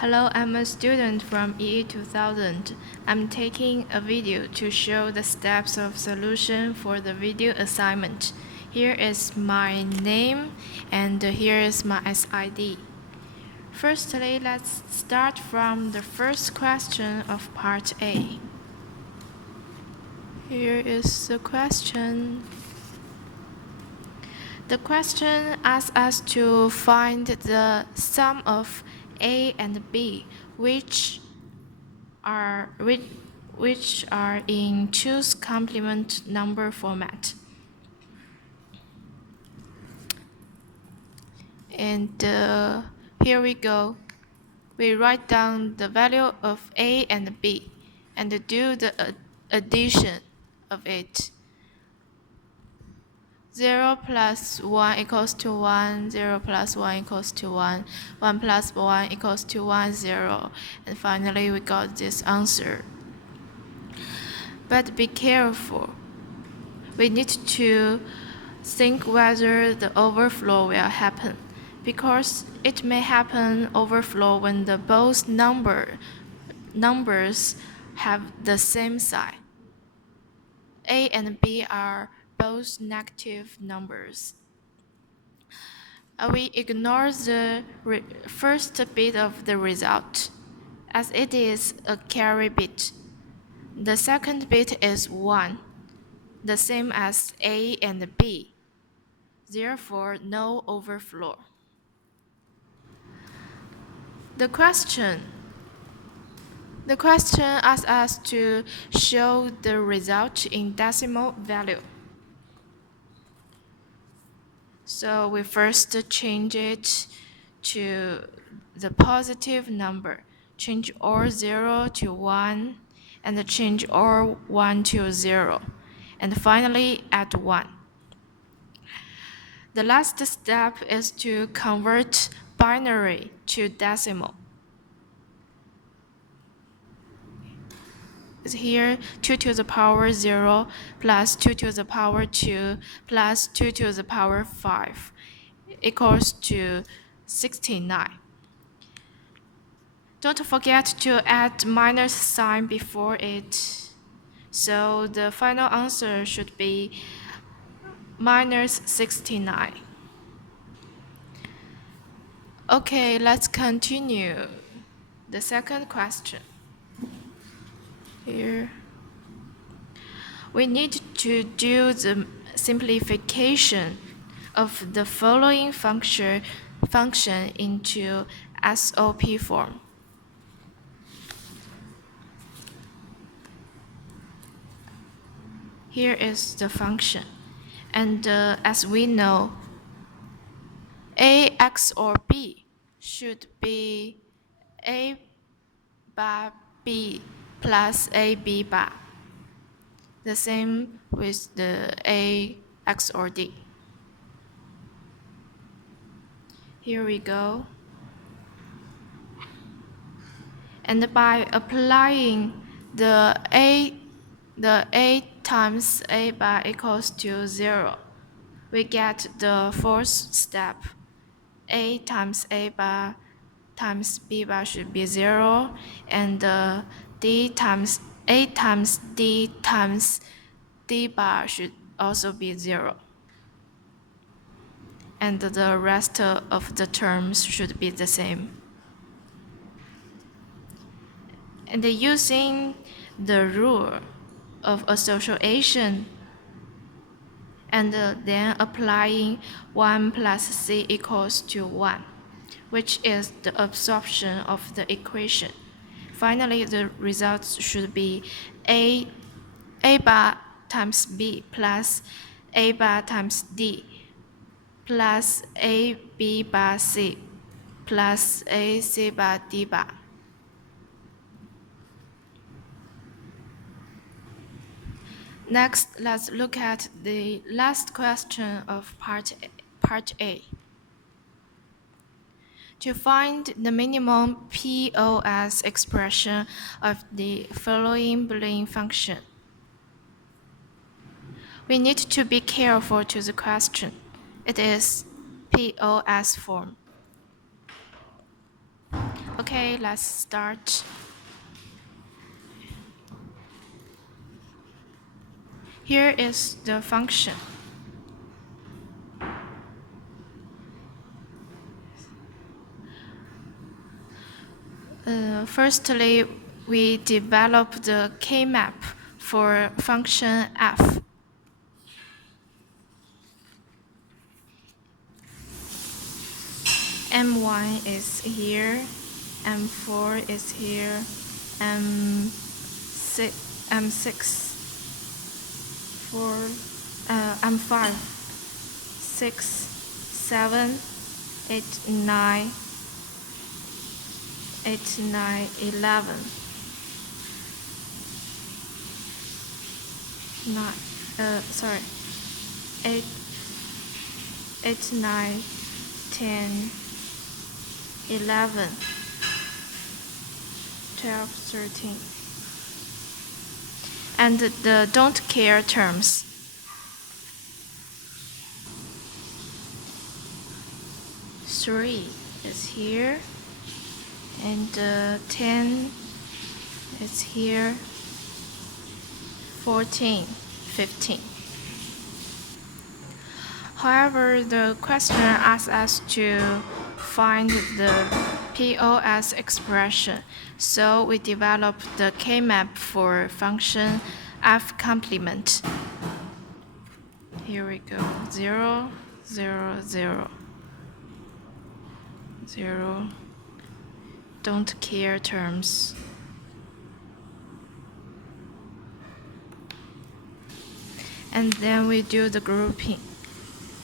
Hello, I'm a student from EE 2000. I'm taking a video to show the steps of solution for the video assignment. Here is my name and here is my SID. Firstly, let's start from the first question of part A. Here is the question. The question asks us to find the sum of A and B, which are in choose complement number format. And here we go. We write down the value of A and B and do the addition of it. 0 plus 1 equals to 1, 0 plus 1 equals to 1, 1 plus 1 equals to 1, 0. And finally, we got this answer. But be careful. We need to think whether the overflow will happen, because it may happen overflow when the both numbers have the same sign. A and B are both negative numbers. We ignore the first bit of the result, as it is a carry bit. The second bit is 1, the same as A and B. Therefore, no overflow. The question asks us to show the result in decimal value. So we first change it to the positive number. Change all 0 to 1 and change all 1 to 0. And finally add 1. The last step is to convert binary to decimal. Here, 2 to the power 0 plus 2 to the power 2 plus 2 to the power 5 equals to 69. Don't forget to add minus sign before it. So the final answer should be minus 69. Okay, let's continue. The second question. Here, we need to do the simplification of the following function into SOP form. Here is the function, and as we know, A XOR B should be A bar B plus AB bar. The same with the A XOR D. Here we go. And by applying the A times A bar equals to 0, we get the fourth step. A times A bar times B bar should be 0, and D times A times D times D bar should also be 0. And the rest of the terms should be the same. And using the rule of association and then applying 1 plus C equals to 1, which is the absorption of the equation. Finally, the results should be A bar times B plus A bar times D plus AB bar C plus AC bar D bar. Next, let's look at the last question of part A. To find the minimum POS expression of the following Boolean function, we need to be careful to the question. It is POS form. Okay, let's start. Here is the function. Firstly, we develop the K-map for function f. M1 is here, M4 is here, M6, M6, 4, M5, 6, 7, 8, 9, 8, 9, 11, 9, sorry, 8, 8, 9, 10, 11, 12, 13. And the don't care terms. Three is here, and 10 is here, 14, 15. However, the questioner asks us to find the POS expression, so we develop the K-map for function f complement. Here we go, 0, 0, 0, 0, don't care terms. And then we do the grouping.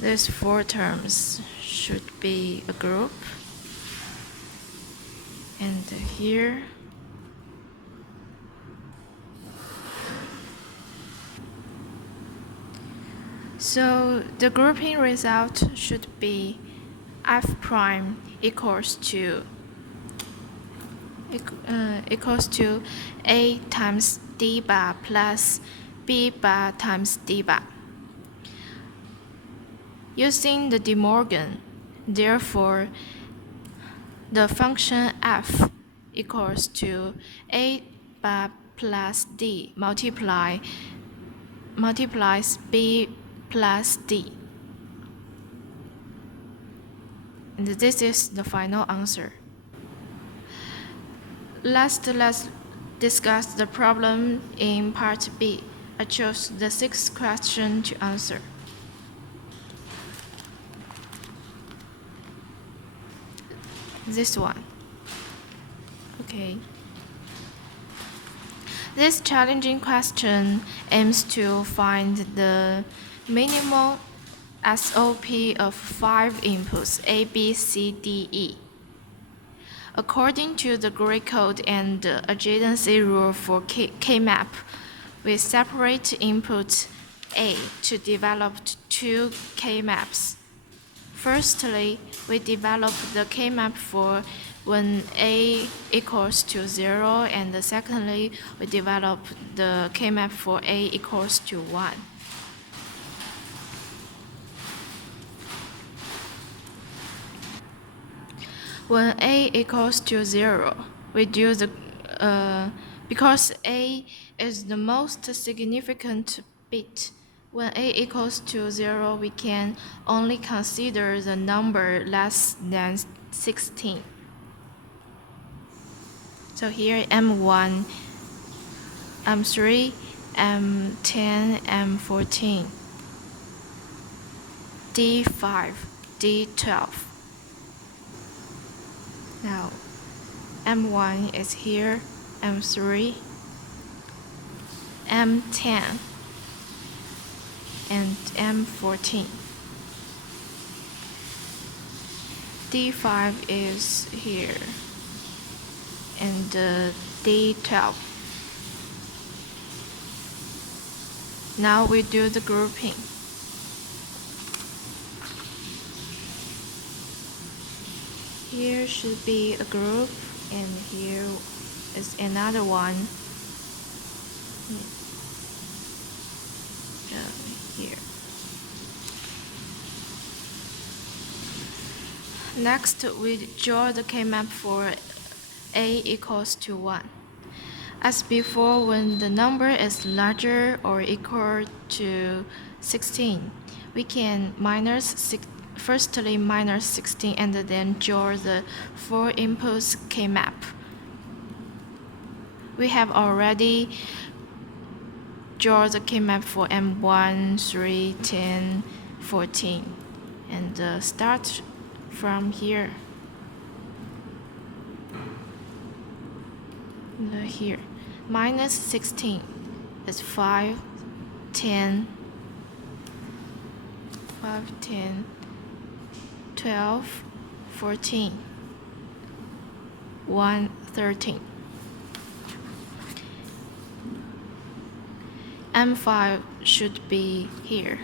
These four terms should be a group. And here, so the grouping result should be f prime equals to a times d bar plus b bar times d bar. Using the De Morgan, therefore, the function f equals to a bar plus d multiplies b plus d. And this is the final answer. Let's discuss the problem in part B. I chose the sixth question to answer. This one. Okay. This challenging question aims to find the minimal SOP of 5 inputs A, B, C, D, E. According to the Gray code and the adjacency rule for K-map, we separate input A to develop two K-maps. Firstly, we develop the K-map for when A equals to 0, and secondly, we develop the K-map for A equals to 1. When A equals to 0, we do the, because A is the most significant bit, when A equals to 0, we can only consider the number less than 16. So here M1, M3, M10, M14, D5, D12. Now, M1 is here, M3, M10, and M14. D5 is here, and D12. Now we do the grouping. Here should be a group, and here is another one. Here. Next, we draw the K-map for A equals to 1. As before, when the number is larger or equal to 16, we can firstly minus 16 and then draw the 4 inputs K-map. We have already drawn the K-map for M1, 3, 10, 14, and start from here. Here, minus 16 is 5, 10, 12, 14, 1, 13. M5 should be here.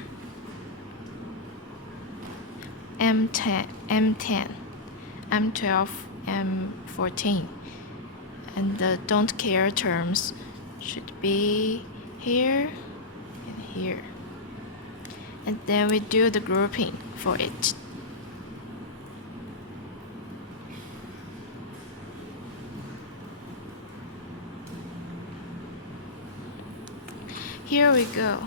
M10, M12, M14. And the don't care terms should be here and here. And then we do the grouping for it. Here we go.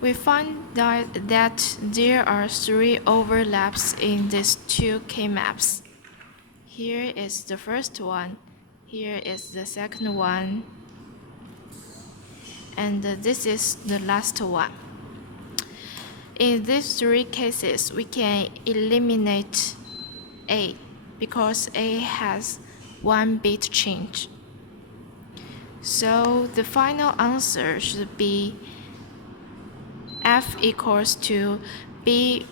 We find that there are 3 overlaps in these 2 K-maps. Here is the first one, here is the second one, and this is the last one. In these 3 cases, we can eliminate A because A has 1 bit change. So the final answer should be F equals to B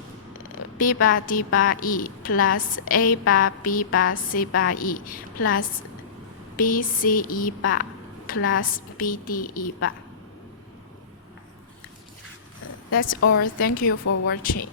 bar D bar E plus A bar B bar C bar E plus B C E bar plus B D E bar. That's all. Thank you for watching.